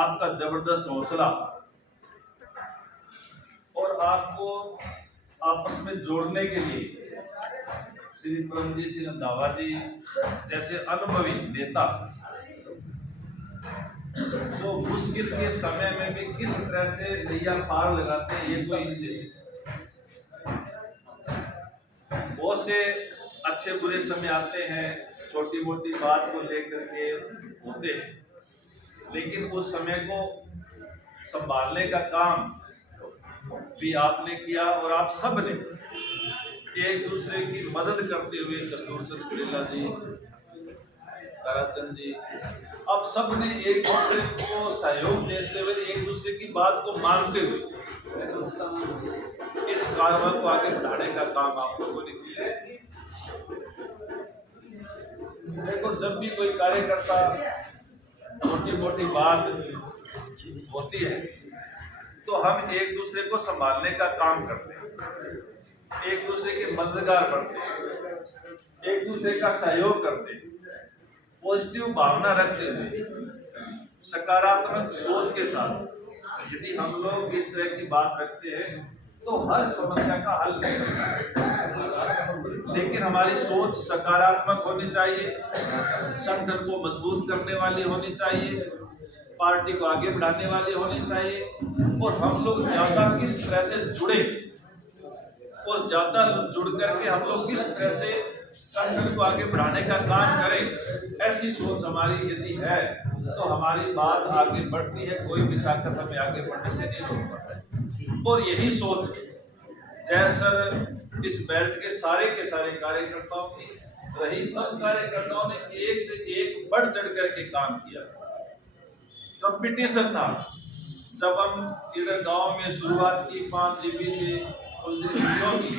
आपका जबरदस्त हौसला और आपको आपस में जोड़ने के लिए श्री परमजीत सिंह रंधावा जी जैसे अनुभवी नेता जो मुश्किल के समय में भी किस तरह से नैया पार लगाते हैं, ये कोई इनसे बहुत से अच्छे बुरे समय आते हैं, छोटी मोटी बात को लेकर के होते हैं, लेकिन उस समय को संभालने का काम भी आपने किया और आप सब ने एक दूसरे की मदद करते हुए कस्तूर चंद गुलेला जी, ताराचंद जी, अब सब ने एक दूसरे को सहयोग देते हुए एक दूसरे की बात को मानते हुए इस कार्रवाई को आगे बढ़ाने का काम आप लोगों ने किया है। देखो, जब भी कोई कार्यकर्ता छोटी मोटी बात होती है तो हम एक दूसरे को संभालने का काम करते हैं, एक दूसरे के मददगार बनते हैं, एक दूसरे का सहयोग करते हैं, पॉजिटिव भावना रखते हुए सकारात्मक सोच के साथ यदि हम लोग इस तरह की बात रखते हैं तो हर समस्या का हल हो सकता है। लेकिन हमारी सोच सकारात्मक होनी चाहिए, संगठन को मजबूत करने वाली होनी चाहिए, पार्टी को आगे बढ़ाने वाली होनी चाहिए, और हम लोग ज्यादा किस तरह से जुड़े और ज्यादा जुड़ करके हम लोग किस तरह से संगठन को आगे बढ़ाने का काम करें, ऐसी सोच हमारी यदि है तो हमारी बात आगे बढ़ती है, कोई भी ताकत हमें आगे बढ़ने से नहीं रोक पाता है। और यही सोच जैसर इस बेल्ट के सारे कार्यकर्ताओं की रही। सब कार्यकर्ताओं ने एक से एक बढ़ चढ़ करके काम किया। कंपटीशन था जब हम इधर गांव में शुरुआत की 5 GB से कुल दिन की,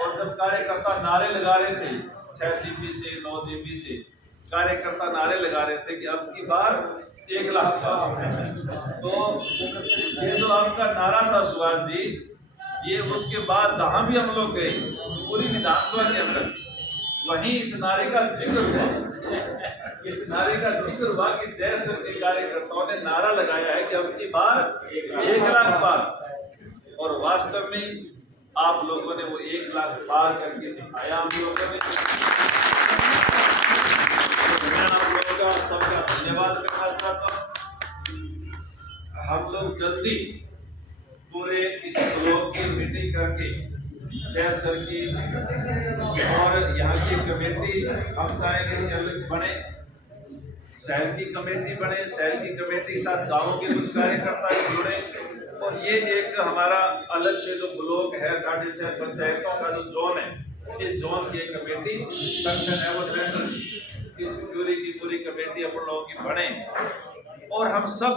और जब कार्यकर्ता नारे लगा रहे थे 6 GB से 9 GB से कार्यकर्ता नारे लगा रहे थे कि अब की बार 1 लाख का, तो ये जो आपका नारा था सुभाष जी, ये उसके बाद जहां भी हम लोग गए पूरी विधानसभा के अंदर वहीं इस नारे का जिक्र हुआ। इस नारे का जिक्र हुआ कि जयसर के कार्यकर्ताओं ने नारा लगाया है कि अब की बार 1 लाख पार, और वास्तव में आप लोगों ने वो 1 लाख पार करके दिखाया। हम लोगों ने आप लोगों का सबका धन्यवाद करना चाहता हूँ। हम लोग जल्दी पूरे इस ब्लॉक की मीटिंग करके जयसर की और यहाँ की कमेटी हम चाहेंगे कि बने, शहर की कमेटी बने, शहर की कमेटी के साथ गाँव के कुछ कार्यकर्ता जुड़े, और ये एक हमारा अलग से जो ब्लॉक है 6.5 पंचायतों का जो जोन है, इस जोन की कमेटी संगठन है वो ट्रेंडर इस पूरी कमेटी अपन लोगों की बने, और हम सब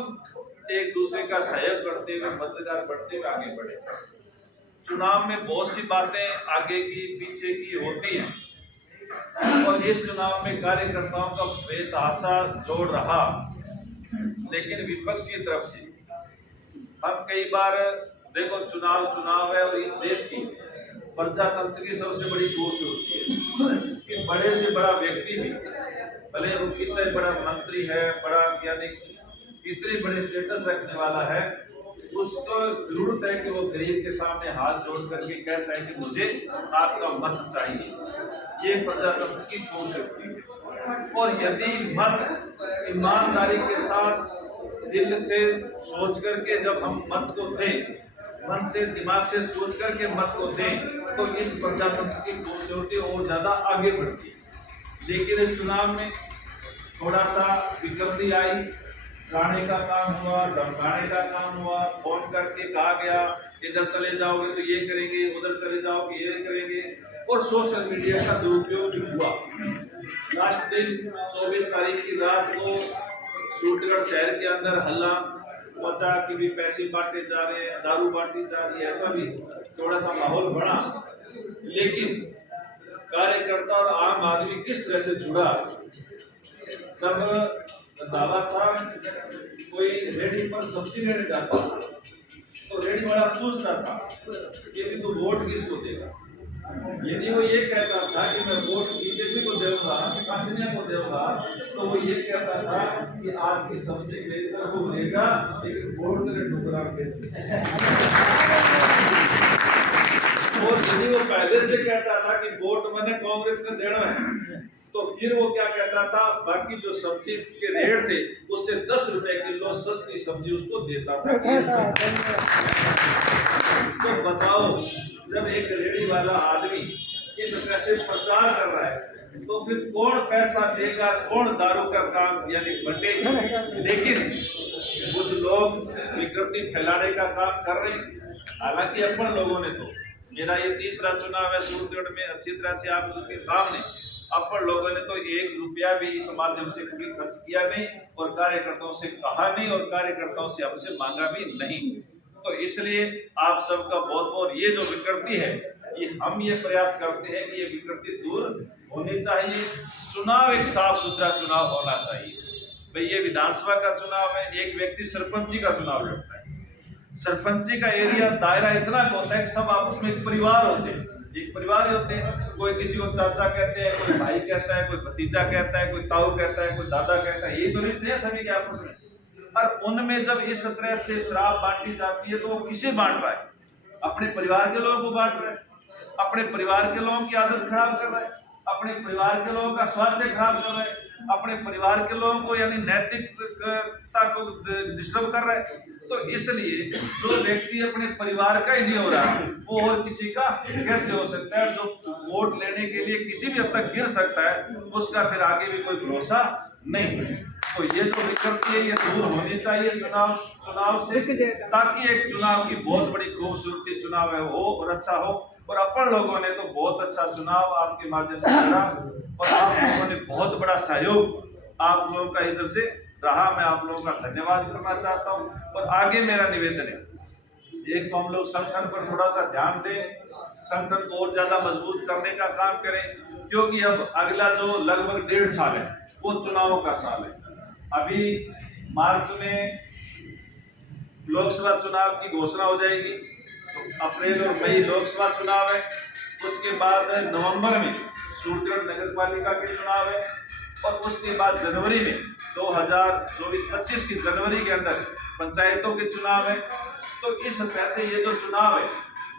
एक दूसरे का सहयोग करते हुए मददगार बढ़ते हुए आगे बढ़े। चुनाव में बहुत सी बातें आगे की पीछे की होती हैं, और इस चुनाव में कार्यकर्ताओं का बेतहाशा जोड़ रहा, लेकिन विपक्ष की तरफ से हम कई बार देखो, चुनाव है, और इस देश की प्रजातंत्र की सबसे बड़ी खूबसूरती है कि बड़े से बड़ा व्यक्ति भी, भले वो कितने बड़ा मंत्री है, बड़ा यानी कितने बड़े स्टेटस रखने वाला है, उसको जरूरत है कि वो गरीब के सामने हाथ जोड़ करके कहता है कि मुझे आपका मत चाहिए। ये प्रजातंत्र की खूबसूरती है। और यदि मत ईमानदारी के साथ दिल से सोच करके जब हम मत को दें, मन से दिमाग से सोच करके मत को दें, तो इस प्रजातंत्र की खूबसूरती और ज्यादा आगे बढ़ती है। लेकिन इस चुनाव में थोड़ा सा विकृति आई, गाने का काम हुआ, धमकाने का काम हुआ, फोन करके कहा गया इधर चले जाओगे तो ये करेंगे, उधर चले जाओगे ये करेंगे, और सोशल मीडिया का दुरुपयोग भी हुआ। लास्ट दिन 24 तारीख की रात को सूटगढ़ शहर के अंदर हल्ला मचा कि भी पैसे बांटे जा रहे हैं, दारू बांटी जा रही है, ऐसा भी थोड़ा सा माहौल बना। लेकिन कार्यकर्ता और आम आदमी किस तरह से जुड़ा, जब दावा साहब कोई रेडी पर सब्जी लेने जाता तो रेडी वाला पूछता था कि भी तू वोट किसको देगा। यदि वो ये कहता था कि मैं वोट बीजेपी सेक्रेटरी को दूंगा, कासिनिया को दूंगा, तो वो ये कहता था कि आज की सब्जी मेरी तरफ वो लेगा, लेकिन वोट तेरे डुगरा पे। और यदि वो पहले से कहता था कि वोट मैंने कांग्रेस ने देना है, तो फिर वो क्या कहता था, बाकी जो सब्जी के रेट थे उससे 10 रुपए किलो सस्ती सब्जी उसको देता था। तो बताओ, जब एक रेडी वाला आदमी इस तरह से प्रचार कर रहा है, तो फिर कौन पैसा देगा, कौन दारू का काम यानी बंटेगा? लेकिन कुछ लोग विकृति फैलाने का काम कर रहे हैं। हालांकि अपन लोगों ने तो, मेरा ये तीसरा चुनाव है सूरतगढ़ में, अच्छी तरह से आप उनके सामने, अपन लोगों ने तो 1 रुपया भी इस माध्यम से कभी खर्च किया नहीं, और कार्यकर्ताओं से कहा नहीं, और कार्यकर्ताओं से हमसे मांगा भी नहीं। तो इसलिए आप सबका बहुत बहुत, ये जो विकृति है, ये हम ये प्रयास करते हैं कि ये विकृति दूर होनी चाहिए। चुनाव एक साफ सुथरा चुनाव होना चाहिए। भाई ये विधानसभा का चुनाव है, एक व्यक्ति सरपंची का चुनाव लड़ता है। सरपंची का एरिया दायरा इतना होता है कि सब आपस में एक परिवार होते हैं, एक परिवार होते हैं। कोई किसी को चाचा कहते हैं, कोई भाई कहता है, कोई भतीजा कहता है, कोई ताऊ कहता है, कोई दादा कहता है, ये तो रिश्ते हैं सभी के आपस में। और उनमें जब इस तरह से शराब बांटी जाती है, तो वो किसे बांट रहा है? अपने परिवार के लोगों को बांट रहा है, अपने परिवार के लोगों की आदत खराब कर रहा है, अपने परिवार के लोगों का स्वास्थ्य खराब कर रहा है, अपने परिवार के लोगों को यानी नैतिकता को डिस्टर्ब कर रहा है। तो इसलिए जो व्यक्ति अपने परिवार का ही नहीं हो रहा, वो और किसी का कैसे हो सकता है? जो वोट लेने के लिए किसी भी हद तक गिर सकता है, उसका फिर आगे भी कोई भरोसा नहीं। तो ये जो विकृति है, ये दूर होनी चाहिए चुनाव से, ताकि एक चुनाव की बहुत बड़ी खूबसूरती चुनाव है हो और अच्छा हो। और अपन लोगों ने तो बहुत अच्छा चुनाव आपके माध्यम से करा, और आप लोगों ने बहुत बड़ा सहयोग आप लोगों का इधर से रहा। मैं आप लोगों का धन्यवाद करना चाहता हूं। और आगे मेरा निवेदन है, एक तो हम लोग संगठन पर थोड़ा सा ध्यान दें, संगठन को और ज्यादा मजबूत करने का काम करें, क्योंकि अब अगला जो लगभग 1.5 साल है वो चुनावों का साल है। अभी मार्च में लोकसभा चुनाव की घोषणा हो जाएगी, तो अप्रैल और मई लोकसभा चुनाव है, उसके बाद नवंबर में सूरतगढ़ नगर पालिका के चुनाव है, और उसके बाद जनवरी में 2024-25 की जनवरी के अंदर पंचायतों के चुनाव है। तो इस तरह से ये जो चुनाव है,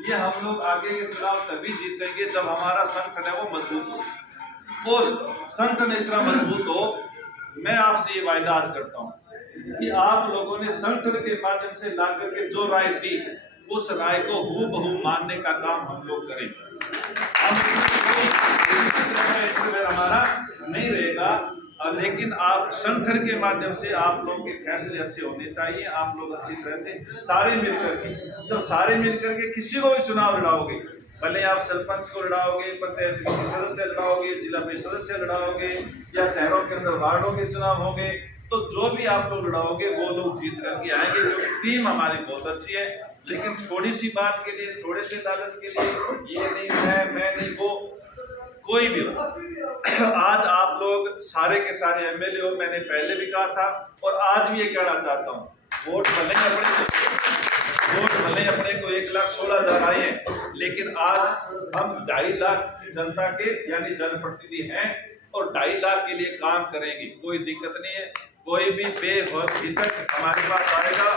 ये हम लोग आगे के चुनाव तभी जीतेंगे जब हमारा संगठन है वो मजबूत हो। और संगठन इतना मजबूत हो, मैं आपसे ये वायदा आज करता हूँ कि आप लोगों ने संगठन के माध्यम से ला करके जो राय दी, उस राय को हूबहू मानने का काम हम लोग करें। हमारा नहीं रहेगा, लेकिन आप संगठन के माध्यम से आप लोगों के फैसले अच्छे होने चाहिए। आप लोग अच्छी तरह से सारे मिलकर के, जब सारे मिलकर के किसी को भी चुनाव लड़ाओगे, भले आप सरपंच को लड़ाओगे, पंचायत समिति सदस्य लड़ाओगे, जिला परिषद सदस्य लड़ाओगे, या शहरों के अंदर वार्डों के चुनाव होंगे, तो जो भी आप लोग लड़ाओगे वो लोग जीत करके आएंगे, क्योंकि टीम हमारी बहुत अच्छी है। लेकिन थोड़ी सी बात के लिए, थोड़े से लालच के लिए, ये नहीं मैं नहीं वो, कोई भी हो, आज आप लोग सारे के सारे एमएलए हो, मैंने पहले भी कहा था और आज भी ये कहना चाहता हूँ, वोट भले अपने को 1,16,000 आए हैं, लेकिन आज हम 2.5 लाख जनता के यानी जनप्रतिनिधि हैं, और 2.5 लाख के लिए काम करेंगे। कोई दिक्कत नहीं है, कोई भी बेहिचक हमारे पास आएगा,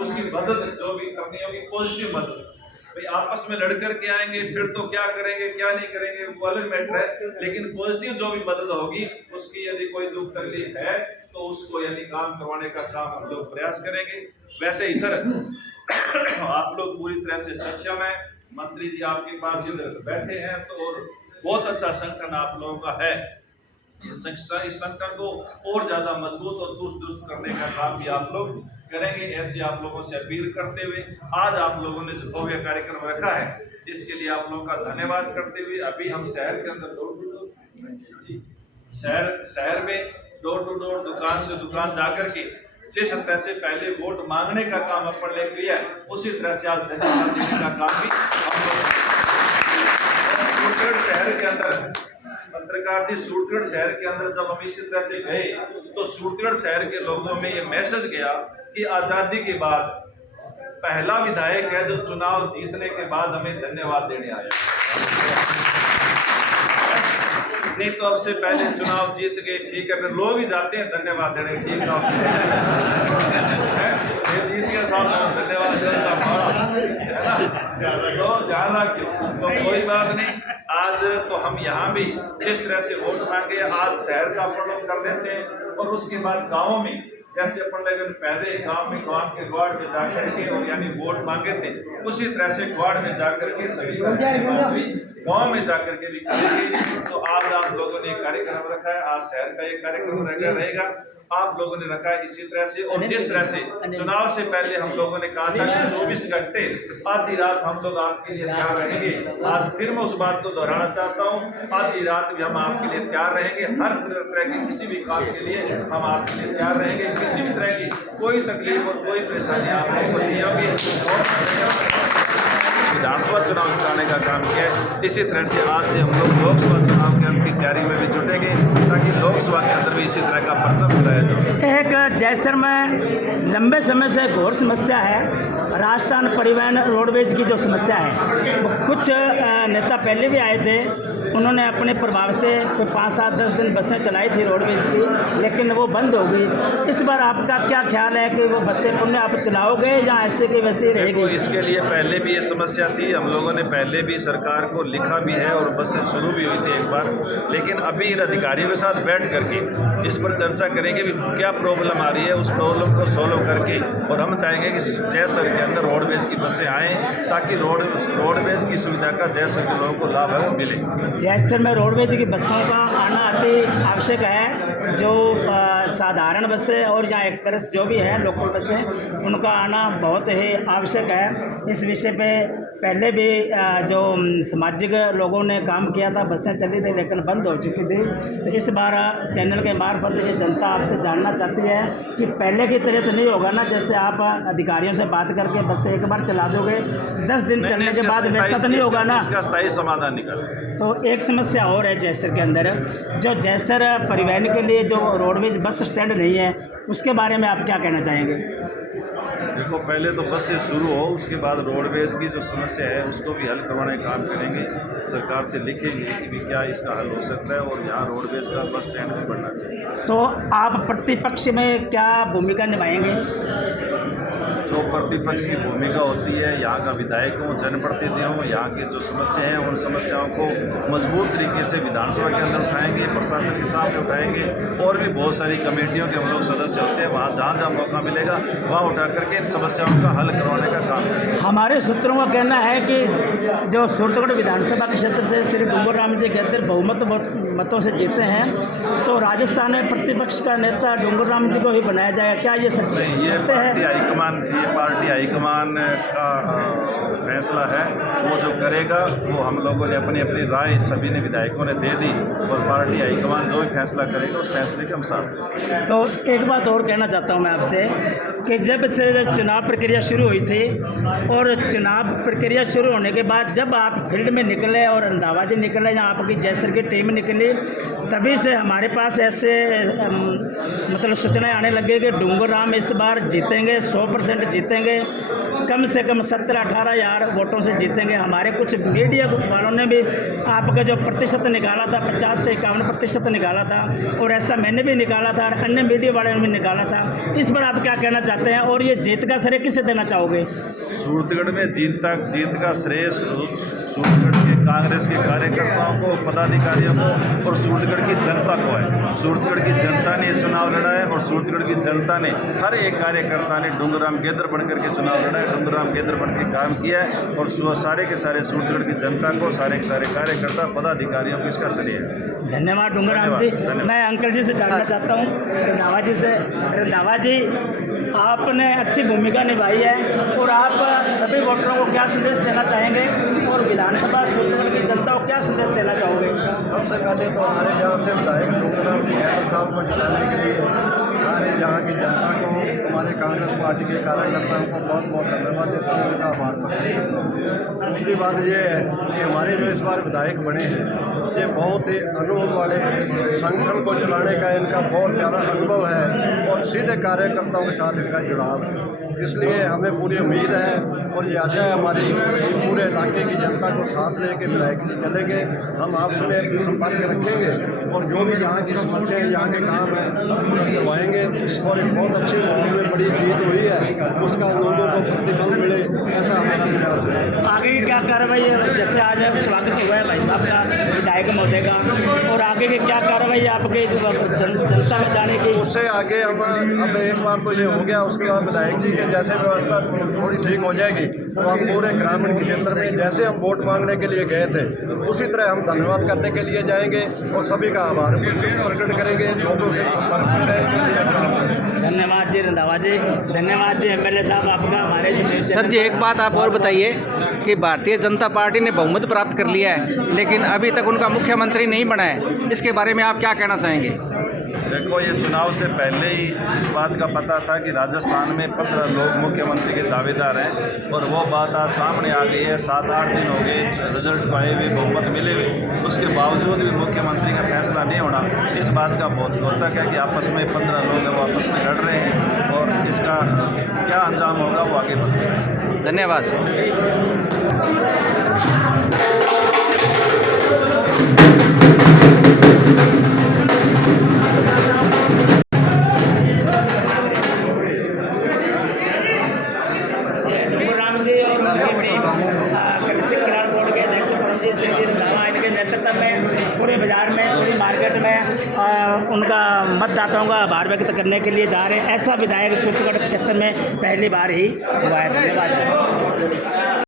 उसकी मदद जो भी करनी होगी, पॉजिटिव मदद। भाई आपस में लड़ कर के आएंगे, फिर तो क्या करेंगे क्या नहीं करेंगे वो अलग मैटर है, लेकिन पॉजिटिव जो भी मदद होगी, उसकी यदि कोई दुख तकलीफ है तो उसको यानी काम करवाने का काम हम लोग प्रयास करेंगे। वैसे इधर आप लोग पूरी तरह से सक्षम है, मंत्री जी आपके पास इधर बैठे हैं, तो और बहुत अच्छा संगठन आप लोगों का है। इस संगठन को और ज्यादा मजबूत और दुरुस्त करने का काम भी आप लोग करेंगे, ऐसे आप लोगों से अपील करते हुए आज आप लोगों ने जो भव्य कार्यक्रम रखा है, इसके लिए आप लोगों का धन्यवाद करते हुए, अभी हम शहर के अंदर शहर में डोर टू डोर, दुकान से दुकान जाकर के जिस तरह से पहले वोट मांगने का काम अपन ने किया, उसी तरह से आज धन्यवाद देने का काम भी हम लोग सूरतगढ़ शहर के अंदर, पत्रकार जी, सूरतगढ़ शहर के अंदर जब हम इसी तरह से गए, तो सूरतगढ़ शहर के लोगों में ये मैसेज गया कि आजादी के बाद पहला विधायक है जो चुनाव जीतने के बाद हमें धन्यवाद देने आया। नहीं तो अब से पहले चुनाव जीत गए, ठीक है, फिर लोग ही जाते हैं धन्यवाद देने, ठीक साहब ये जीत गया साहब धन्यवाद दे साहब, है ना, तो ध्यान रखिए। तो कोई बात नहीं, आज तो हम यहाँ भी जिस तरह से वोट मांगे, आज शहर का अपन लोग कर लेते हैं और उसके बाद गाँवों में जैसे अपन लोग पहले गांव के वार्ड में जाकर के और यानी वोट मांगे थे, उसी तरह से वार्ड में जाकर के सभी गांव में जाकर के भी करेंगे। तो आज आप लोगों ने कार्यक्रम रखा है, आज शहर का एक कार्यक्रम रहेगा, आप लोगों ने रखा है इसी तरह से। और जिस तरह से चुनाव से पहले हम लोगों ने कहा था कि 24 घंटे आधी रात हम लोग आपके लिए तैयार रहेंगे, आज फिर मैं उस बात को दोहराना चाहता हूँ, आधी रात भी हम आपके लिए तैयार रहेंगे। हर तरह के किसी भी काम के लिए हम आपके लिए तैयार रहेंगे, किसी भी तरह की कोई तकलीफ और कोई परेशानी आप लोगों को नहीं होगी। विधानसभा चुनाव जिताने का काम किया है, इसी तरह से आज से हम लोग लोकसभा चुनाव के की तैयारी में भी जुटेंगे ताकि लोकसभा के अंदर भी इसी तरह का पर्चा मिलाया जाए। एक जैसर में लंबे समय से घोर समस्या है, राजस्थान परिवहन रोडवेज की जो समस्या है, कुछ नेता पहले भी आए थे, उन्होंने अपने प्रभाव से कोई 5, 7, 10 दिन बसें चलाई थी रोडवेज की, लेकिन वो बंद हो गई। इस बार आपका क्या ख्याल है कि वो बसें पुनः आप चलाओगे या ऐसे की वैसे रहेगी? इसके लिए पहले भी ये समस्या थी, हम लोगों ने पहले भी सरकार को लिखा भी है और बसें शुरू भी हुई थी एक बार, लेकिन अभी इन अधिकारियों के साथ बैठ करके इस पर चर्चा करेंगे भी क्या प्रॉब्लम आ रही है, उस प्रॉब्लम को सॉल्व करके, और हम चाहेंगे कि जयसर के अंदर रोडवेज की बसें आएँ ताकि रोडवेज की सुविधा का जयसर के लोगों को लाभ है वो मिले। जयसर में रोडवेज की बसों का आना अति आवश्यक है, जो साधारण बसें और या एक्सप्रेस जो भी है लोकल बसें, उनका आना बहुत ही आवश्यक है। इस विषय पे पहले भी जो सामाजिक लोगों ने काम किया था, बसें चली थी लेकिन बंद हो चुकी थी। तो इस बार चैनल के मार्फत ये जनता आपसे जानना चाहती है कि पहले की तरह तो नहीं होगा ना, जैसे आप अधिकारियों से बात करके बसें एक बार चला दोगे 10 दिन चलने के बाद वैसा तो नहीं होगा ना, इसका स्थायी समाधान निकाल। तो एक समस्या और है जयसर के अंदर, जो जयसर परिवहन के लिए जो रोडवेज बस स्टैंड नहीं है, उसके बारे में आप क्या कहना चाहेंगे? देखो, पहले तो बस से शुरू हो, उसके बाद रोडवेज की जो समस्या है उसको भी हल करवाने का काम करेंगे, सरकार से लिखेंगे कि भी क्या इसका हल हो सकता है और यहाँ रोडवेज का बस स्टैंड भी बनना चाहिए। तो आप प्रतिपक्ष में क्या भूमिका निभाएंगे? जो प्रतिपक्ष की भूमिका होती है, यहाँ का विधायक हो, जनप्रतिनिधि हो, यहाँ की जो समस्या हैं उन समस्याओं को मजबूत तरीके से विधानसभा के अंदर उठाएंगे, प्रशासन के सामने उठाएंगे, और भी बहुत सारी कमेटियों के हम लोग सदस्य होते हैं, वहाँ जहाँ जहाँ मौका मिलेगा वहाँ उठा करके इन समस्याओं का हल करवाने का काम करेंगे। हमारे सूत्रों का कहना है कि जो सूरतगढ़ विधानसभा के क्षेत्र से श्री डूंगर राम जी कहते बहुमत मतों से जीते हैं, तो राजस्थान में प्रतिपक्ष का नेता डूंगर राम जी को ही बनाया जाएगा, क्या ये सत्य है? ये पार्टी हाईकमान का फैसला है, वो जो करेगा वो हम लोगों ने अपनी अपनी राय सभी ने विधायकों ने दे दी, और पार्टी हाईकमान जो भी फैसला करेगा उस फैसले के हम साथ। तो एक बात और कहना चाहता हूँ मैं आपसे कि जब से चुनाव प्रक्रिया शुरू हुई थी, और चुनाव प्रक्रिया शुरू होने के बाद जब आप फील्ड में निकले और रंधावा जी निकले या आपकी जयसर की टीम निकली, तभी से हमारे पास ऐसे मतलब सूचनाएं आने लगे कि डूंगर राम इस बार जीतेंगे, 100% जीतेंगे, कम से कम 17-18 हज़ार वोटों से जीतेंगे। हमारे कुछ मीडिया वालों ने भी आपका जो प्रतिशत निकाला था 50 से 51% निकाला था, और ऐसा मैंने भी निकाला था और अन्य मीडिया वालों ने भी निकाला था। इस पर आप क्या कहना चाहते हैं, और ये जीत का श्रेय किसे देना चाहोगे? सूरतगढ़ में जीत का श्रेय सूरतगढ़ के कांग्रेस के कार्यकर्ताओं को, पदाधिकारियों को और सूरतगढ़ की जनता को है। सूरतगढ़ की जनता ने चुनाव लड़ा है, और सूरतगढ़ की जनता ने हर एक कार्यकर्ता ने डूंगराम गेदर बनकर के चुनाव लड़ा है, डूंगराम गेदर बन के काम किया है, और सारे के सारे सूरतगढ़ की जनता को, सारे के सारे कार्यकर्ता पदाधिकारियों को इसका श्रेय है। धन्यवाद डूंगराम जी। मैं अंकल जी से जानना चाहता हूँ, रंधावा जी से। रंधावा जी, आपने अच्छी भूमिका निभाई है, और आप सभी वोटरों को क्या संदेश देना चाहेंगे, और विधानसभा सूरतगढ़ की जनता को क्या संदेश देना चाहोगे? सबसे पहले तो हमारे यहाँ से विधायक डूंगराम जी गैदर साहब को जिताने के लिए सारे यहाँ की जनता को, हमारे कांग्रेस पार्टी के कार्यकर्ताओं को बहुत बहुत धन्यवाद देता हूँ, उनका आभार प्रकट करता हूँ। दूसरी बात ये है कि हमारे जो इस बार विधायक बने हैं ये बहुत ही अनुभव वाले संगठन को चलाने का इनका बहुत ज़्यादा अनुभव है और सीधे कार्यकर्ताओं के साथ इनका जुड़ाव है। इसलिए हमें पूरी उम्मीद है और ये आशा है हमारी कि पूरे इलाके की जनता को साथ लेके विधायक जी चलेंगे। हम आपसे संपर्क रखेंगे और जो भी यहाँ की समस्या है, यहाँ के काम है, पूरा करवाएंगे। और एक बहुत अच्छे माहौल में बड़ी जीत हुई है, उसका लोगों को प्रतिफल मिले, ऐसा हमारा प्रयास है। आगे की क्या कार्रवाई है? जैसे आज स्वागत हुआ है भाई साहब का, विधायक महोदय का, और आगे की क्या कार्रवाई है आपके जलसा में जाने की? उससे आगे हम अब एक बार तो ये हो गया, उसके बाद विधायक जी के जैसे व्यवस्था थोड़ी ठीक हो जाएगी तो हम पूरे ग्रामीण क्षेत्र में जैसे हम वोट मांगने के लिए गए थे उसी तरह हम धन्यवाद करने के लिए जाएंगे और सभी का आभार प्रकट करेंगे, लोगों से संपर्क करेंगे। धन्यवाद जी रंधावा जी, धन्यवाद जी एमएलए साहब आपका हमारे सर जी एक बात आप और बताइए कि भारतीय जनता पार्टी ने बहुमत प्राप्त कर लिया है लेकिन अभी तक उनका मुख्यमंत्री नहीं बना है, इसके बारे में आप क्या कहना चाहेंगे? देखो, ये चुनाव से पहले ही इस बात का पता था कि राजस्थान में 15 लोग मुख्यमंत्री के दावेदार हैं और वो बात आज सामने आ गई है। 7-8 दिन हो गए रिजल्ट को आए हुए, बहुमत मिले हुए, उसके बावजूद भी मुख्यमंत्री का फैसला नहीं होना, इस बात का बहुत द्योतक है कि आपस में 15 लोग हैं वो आपस में लड़ रहे हैं और इसका क्या अंजाम होगा वो आगे बढ़ेगा। धन्यवाद सर। पूरे बाजार में, पूरी मार्केट में उनका मतदाताओं का आभार व्यक्त करने के लिए जा रहे हैं। ऐसा विधायक सूर्यगढ़ क्षेत्र में पहली बार ही हुआ है। धन्यवाद।